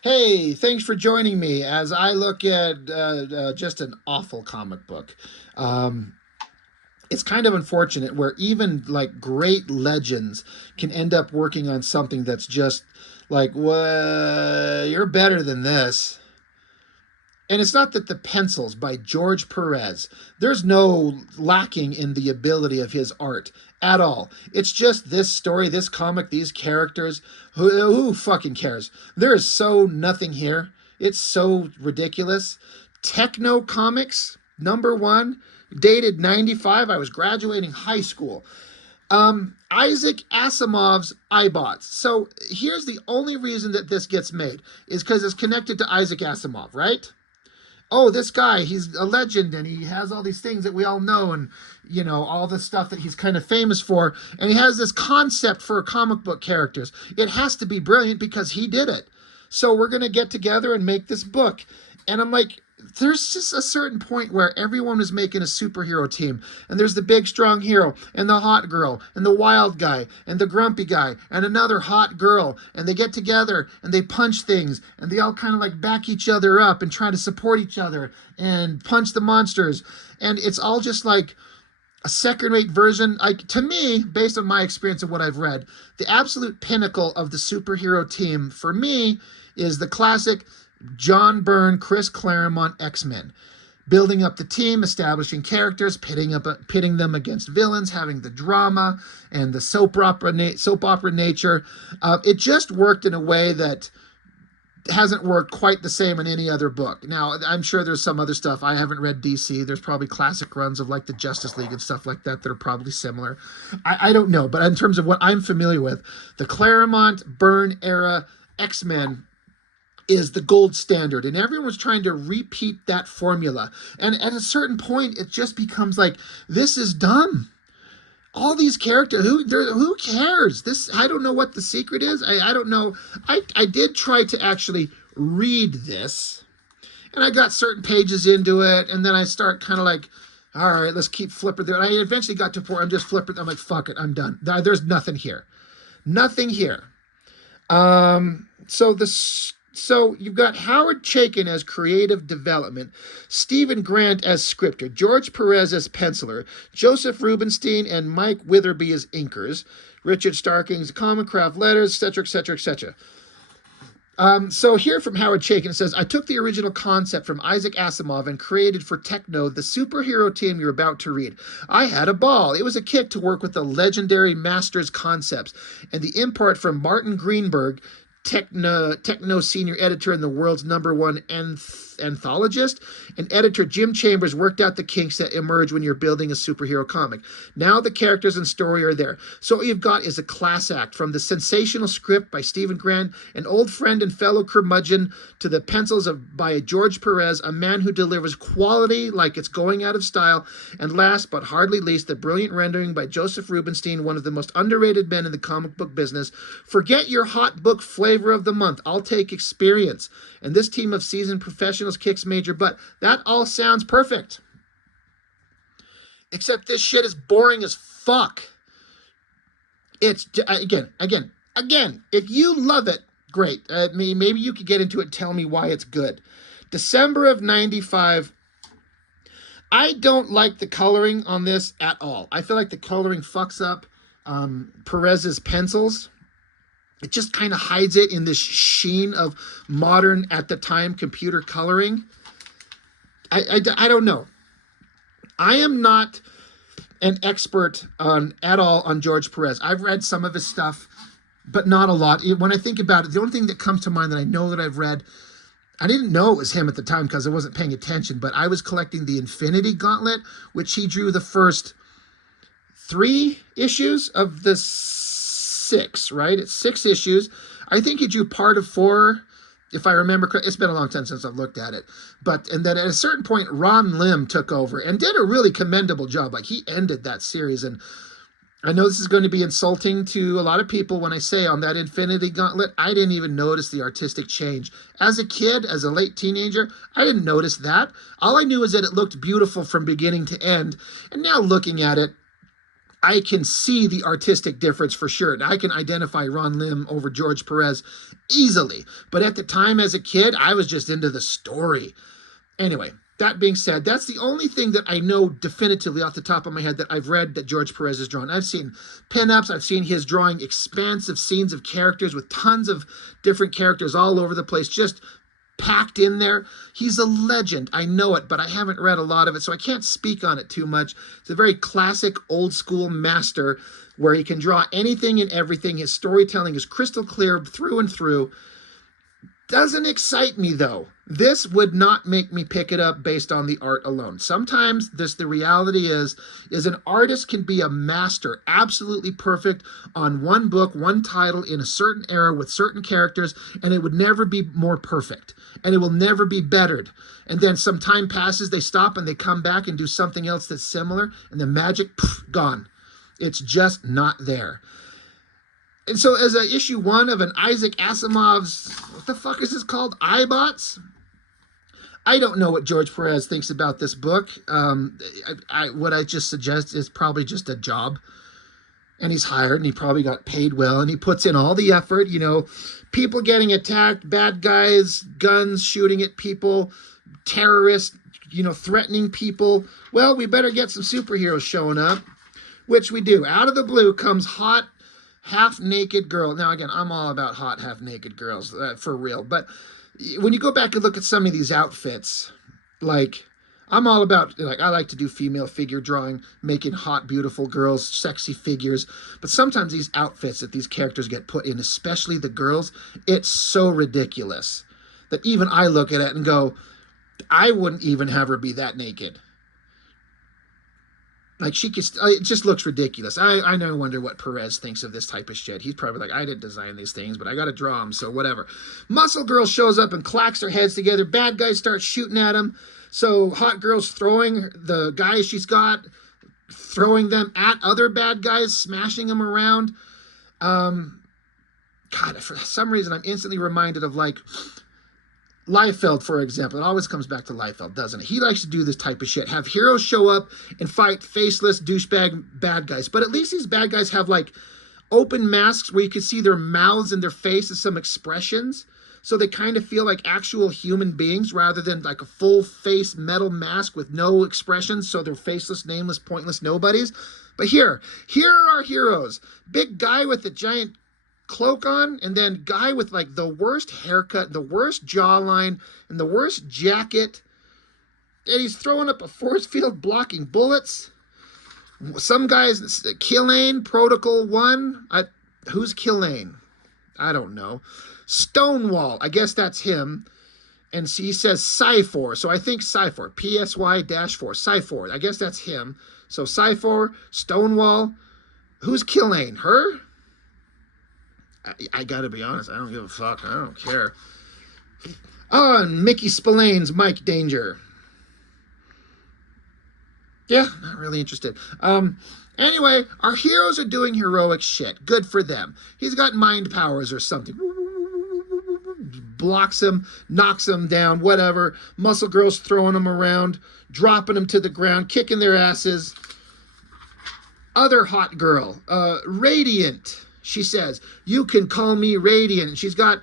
Hey, thanks for joining me as I look at just an awful comic book. Um, it's kind of unfortunate where even like great legends can end up working on something that's just like, well, you're better than this. And it's not that the pencils by George Perez, there's no lacking in the ability of his art at all. It's just this story, this comic, these characters. Who fucking cares? There is so nothing here. It's so ridiculous. Techno Comics, number one, dated 95. I was graduating high school. Isaac Asimov's iBots. So here's the only reason that this gets made is because it's connected to Isaac Asimov, right? Oh, this guy, he's a legend and he has all these things that we all know and, all the stuff that he's kind of famous for. And he has this concept for comic book characters. It has to be brilliant because he did it. So we're going to get together and make this book. And I'm like, there's just a certain point where everyone is making a superhero team, and there's the big strong hero and the hot girl and the wild guy and the grumpy guy and another hot girl, and they get together and they punch things and they all kind of like back each other up and try to support each other and punch the monsters, and it's all just like a second-rate version. Like, to me, based on my experience of what I've read, the absolute pinnacle of the superhero team for me is the classic John Byrne, Chris Claremont X-Men. Building up the team, establishing characters, pitting them against villains, having the drama and the soap opera nature. It just worked in a way that hasn't worked quite the same in any other book. Now, I'm sure there's some other stuff. I haven't read DC. There's probably classic runs of like the Justice League and stuff like that that are probably similar. I don't know, but in terms of what I'm familiar with, the Claremont Byrne era X-Men is the gold standard, and everyone's trying to repeat that formula. And at a certain point, it just becomes like, this is dumb. All these characters, who cares? This, I don't know what the secret is. I don't know. I did try to actually read this, and I got certain pages into it, and then I start kind of like, all right, let's keep flipping through. And I eventually got to a point I'm just flipping. I'm like, fuck it, I'm done. There's nothing here. Nothing here. So you've got Howard Chaykin as creative development, Stephen Grant as scripter, George Perez as penciler, Joseph Rubinstein and Mike Witherby as inkers, Richard Starking's comic craft letters, etc., etc., etc. So here from Howard Chaykin, it says, I took the original concept from Isaac Asimov and created for Techno the superhero team you're about to read. I had a ball. It was a kick to work with the legendary Masters concepts and the import from Martin Greenberg, Techno senior editor and the world's number one anthologist, and editor Jim Chambers worked out the kinks that emerge when you're building a superhero comic. Now the characters and story are there. So what you've got is a class act from the sensational script by Stephen Grant, an old friend and fellow curmudgeon, to the pencils by George Perez, a man who delivers quality like it's going out of style, and last but hardly least, the brilliant rendering by Joseph Rubinstein, one of the most underrated men in the comic book business. Forget your hot book flavor of the month. I'll take experience. And this team of seasoned professionals kicks major butt. That all sounds perfect. Except this shit is boring as fuck. It's, again, if you love it, great. Maybe you could get into it and tell me why it's good. December of 95. I don't like the coloring on this at all. I feel like the coloring fucks up Perez's pencils. It just kind of hides it in this sheen of modern, at the time, computer coloring. I don't know. I am not an expert at all on George Perez. I've read some of his stuff, but not a lot. When I think about it, the only thing that comes to mind that I know that I've read, I didn't know it was him at the time because I wasn't paying attention, but I was collecting the Infinity Gauntlet, which he drew the first 3 issues of the 6, right? It's 6 issues. I think he drew part of 4, if I remember correctly. It's been a long time since I've looked at it. And then at a certain point, Ron Lim took over and did a really commendable job. Like, he ended that series. And I know this is going to be insulting to a lot of people when I say on that Infinity Gauntlet, I didn't even notice the artistic change. As a kid, as a late teenager, I didn't notice that. All I knew is that it looked beautiful from beginning to end. And now looking at it, I can see the artistic difference for sure. I can identify Ron Lim over George Perez easily. But at the time as a kid, I was just into the story. Anyway, that being said, that's the only thing that I know definitively off the top of my head that I've read that George Perez has drawn. I've seen pinups, I've seen his drawing expansive scenes of characters with tons of different characters all over the place, just packed in there. He's a legend. I know it, but I haven't read a lot of it, so I can't speak on it too much. It's a very classic, old school master where he can draw anything and everything. His storytelling is crystal clear through and through. Doesn't excite me though. This would not make me pick it up based on the art alone. Sometimes the reality is an artist can be a master, absolutely perfect on one book, one title in a certain era with certain characters, and it would never be more perfect. And it will never be bettered. And then some time passes, they stop and they come back and do something else that's similar, and the magic, gone. It's just not there. And so as a issue 1 of an Isaac Asimov's, what the fuck is this called? iBots? I don't know what George Perez thinks about this book. What I just suggest is probably just a job. And he's hired and he probably got paid well and he puts in all the effort, you know, people getting attacked, bad guys, guns shooting at people, terrorists, you know, threatening people. Well, we better get some superheroes showing up, which we do. Out of the blue comes hot, half-naked girl. Now, again, I'm all about hot, half-naked girls, for real. But when you go back and look at some of these outfits, like, I'm all about, like, I like to do female figure drawing, making hot, beautiful girls, sexy figures. But sometimes these outfits that these characters get put in, especially the girls, it's so ridiculous that even I look at it and go, I wouldn't even have her be that naked. Like, she can, it just looks ridiculous. I never wonder what Perez thinks of this type of shit. He's probably like, I didn't design these things, but I got to draw them, so whatever. Muscle Girl shows up and clacks their heads together. Bad guys start shooting at him. So Hot Girl's throwing the guys she's got, throwing them at other bad guys, smashing them around. God, for some reason, I'm instantly reminded of, like, Liefeld, for example. It always comes back to Liefeld, doesn't it? He likes to do this type of shit. Have heroes show up and fight faceless douchebag bad guys. But at least these bad guys have, like, open masks where you can see their mouths and their face and some expressions. So they kind of feel like actual human beings rather than like a full face metal mask with no expressions. So they're faceless, nameless, pointless nobodies. But here are our heroes. Big guy with a giant cloak on, and then guy with like the worst haircut, the worst jawline, and the worst jacket. And he's throwing up a force field blocking bullets. Some guys, Killane, Protocol 1. Who's Killane? I don't know. Stonewall, I guess that's him. And he says Psyfor, so I think Psyfor, PSY-4, Psyfor, I guess that's him. So Psyfor, Stonewall, who's Killane? Her? I gotta be honest, I don't give a fuck, I don't care. Oh, and Mickey Spillane's Mike Danger. Yeah, not really interested. Anyway, our heroes are doing heroic shit. Good for them. He's got mind powers or something. Blocks him, knocks him down, whatever. Muscle Girl's throwing him around, dropping him to the ground, kicking their asses. Other hot girl, Radiant, she says, you can call me Radiant. She's got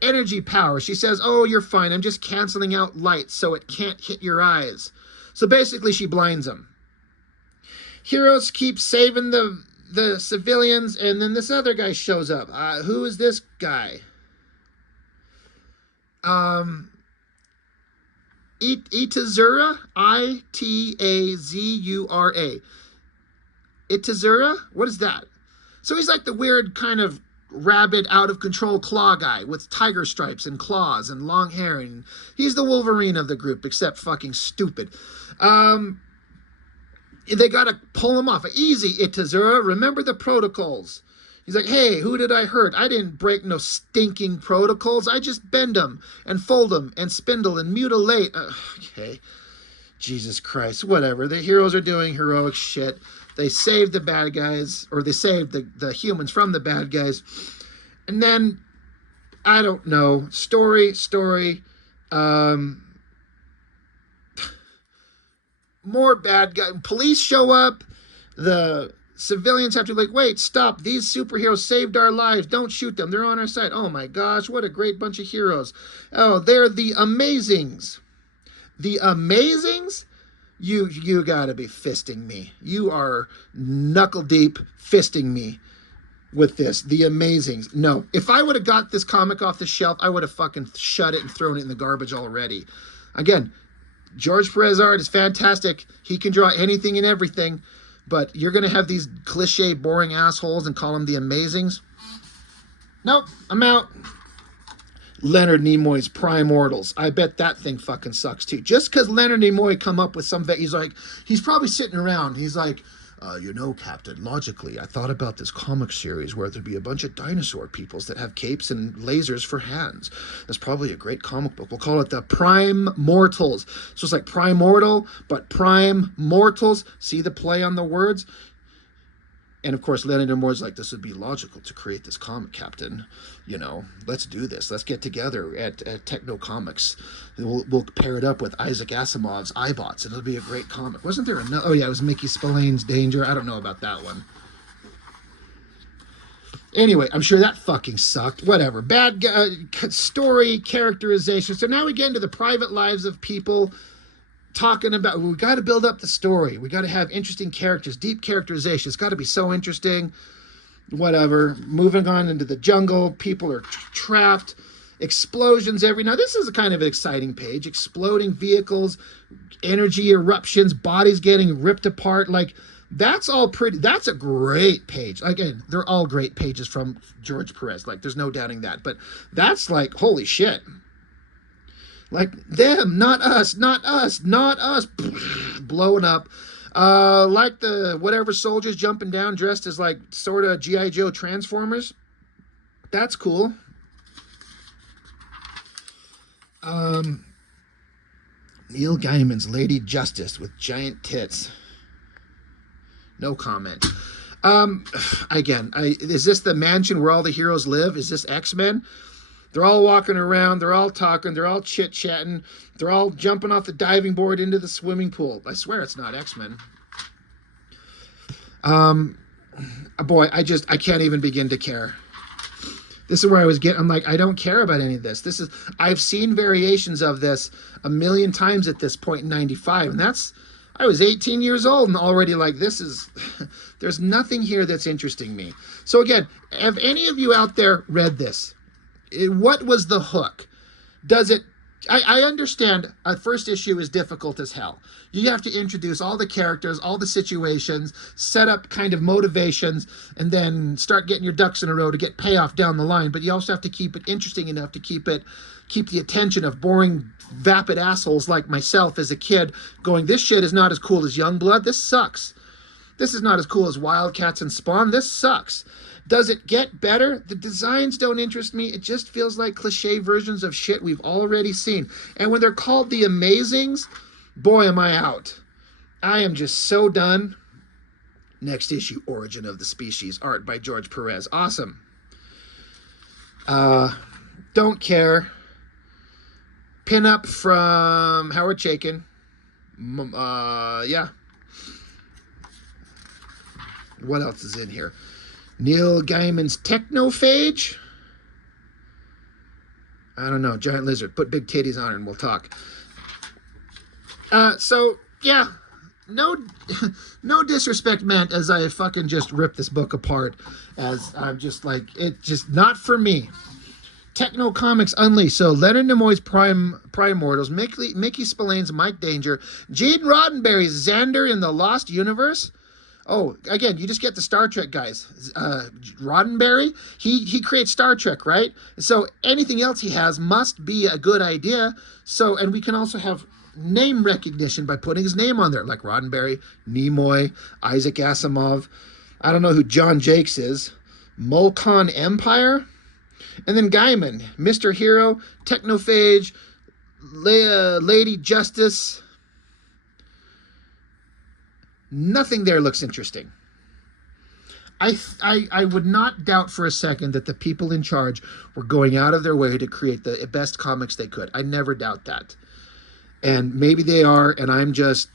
energy power. She says, oh, you're fine. I'm just canceling out light so it can't hit your eyes. So basically, she blinds him. Heroes keep saving the civilians, and then this other guy shows up. Who is this guy? Itazura? Itazura. Itazura? What is that? So he's like the weird kind of rabid, out-of-control claw guy with tiger stripes and claws and long hair, and he's the Wolverine of the group, except fucking stupid. They gotta pull him off. Easy, Itazura. Remember the protocols. He's like, hey, who did I hurt? I didn't break no stinking protocols. I just bend them and fold them and spindle and mutilate. Okay. Jesus Christ. Whatever. The heroes are doing heroic shit. They save the bad guys, or they save the humans from the bad guys. And then, I don't know, story. More bad guys. Police show up. The civilians have to like, wait, stop. These superheroes saved our lives. Don't shoot them. They're on our side. Oh my gosh, what a great bunch of heroes. Oh, they're the Amazings. The Amazings? You gotta be fisting me. You are knuckle deep fisting me with this. The Amazings. No. If I would have got this comic off the shelf, I would have fucking shut it and thrown it in the garbage already. Again, George Perez art is fantastic. He can draw anything and everything. But you're going to have these cliche, boring assholes and call them the Amazings? Nope, I'm out. Leonard Nimoy's Primortals. I bet that thing fucking sucks too. Just because Leonard Nimoy come up with some... he's probably sitting around. He's like, you know, Captain, logically, I thought about this comic series where there'd be a bunch of dinosaur peoples that have capes and lasers for hands. That's probably a great comic book. We'll call it the Primortals. So it's like Primortal, but Primortals. See the play on the words? And of course, Leonard Nimoy's like, this would be logical to create this comic, Captain. You know, let's do this. Let's get together at Techno Comics. We'll pair it up with Isaac Asimov's iBots, and it'll be a great comic. Wasn't there another? Oh yeah, it was Mickey Spillane's Danger. I don't know about that one. Anyway, I'm sure that fucking sucked. Whatever. Bad story, characterization. So now we get into the private lives of people. Talking about, we got to build up the story. We got to have interesting characters, deep characterization. It's got to be so interesting. Whatever. Moving on into the jungle. People are trapped. Explosions every... Now, this is a kind of an exciting page. Exploding vehicles, energy eruptions, bodies getting ripped apart. Like, that's all pretty... That's a great page. Again, they're all great pages from George Perez. Like, there's no doubting that. But that's like, holy shit. Like, them, not us, not us, not us. Blowing up. Like the whatever soldiers jumping down dressed as like sort of G.I. Joe Transformers. That's cool. Neil Gaiman's Lady Justice with giant tits. No comment. Again, is this the mansion where all the heroes live? Is this X-Men? They're all walking around, they're all talking, they're all chit-chatting, they're all jumping off the diving board into the swimming pool. I swear it's not X-Men. Boy, I can't even begin to care. This is where I'm like, I don't care about any of this. I've seen variations of this a million times at this point in 95, and I was 18 years old and already like, there's nothing here that's interesting me. So again, have any of you out there read this? What was the hook? I understand a first issue is difficult as hell. You have to introduce all the characters, all the situations, set up kind of motivations, and then start getting your ducks in a row to get payoff down the line. But you also have to keep it interesting enough to keep the attention of boring, vapid assholes like myself as a kid going, this shit is not as cool as Youngblood. This sucks. This is not as cool as Wildcats and Spawn. This sucks. Does it get better? The designs don't interest me. It just feels like cliche versions of shit we've already seen. And when they're called the Amazings, boy, am I out. I am just so done. Next issue, Origin of the Species, art by George Perez. Awesome. Don't care. Pin-up from Howard Chaykin. Yeah. What else is in here? Neil Gaiman's Technophage. I don't know. Giant lizard. Put big titties on it and we'll talk. So, yeah. No disrespect meant as I fucking just ripped this book apart. As I'm just like, it just not for me. Techno Comics Unleashed. So Leonard Nimoy's Primortals, Mickey Spillane's Mike Danger, Gene Roddenberry's Xander in the Lost Universe. Oh, again, you just get the Star Trek guys. Roddenberry, he creates Star Trek, right? So anything else he has must be a good idea. So, and we can also have name recognition by putting his name on there, like Roddenberry, Nimoy, Isaac Asimov. I don't know who John Jakes is. Mulcon Empire. And then Gaiman, Mr. Hero, Technophage, Lady Justice. Nothing there looks interesting. I would not doubt for a second that the people in charge were going out of their way to create the best comics they could. I never doubt that. And maybe they are, and I'm just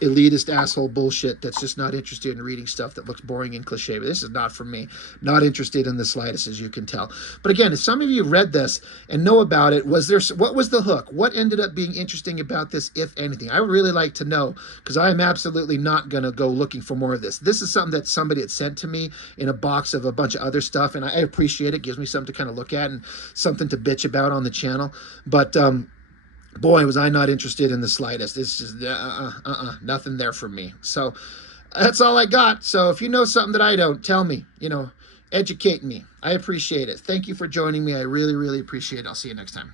elitist asshole bullshit that's just not interested in reading stuff that looks boring and cliche. But this is not for me. Not interested in the slightest, as you can tell. But again, if some of you read this and know about it, what was the hook? What ended up being interesting about this, if anything? I would really like to know, because I am absolutely not going to go looking for more of this. This is something that somebody had sent to me in a box of a bunch of other stuff, and I appreciate it. It gives me something to kind of look at and something to bitch about on the channel. But boy, was I not interested in the slightest. It's just nothing there for me. So that's all I got. So if you know something that I don't, tell me. Educate me. I appreciate it. Thank you for joining me. I really, really appreciate it. I'll see you next time.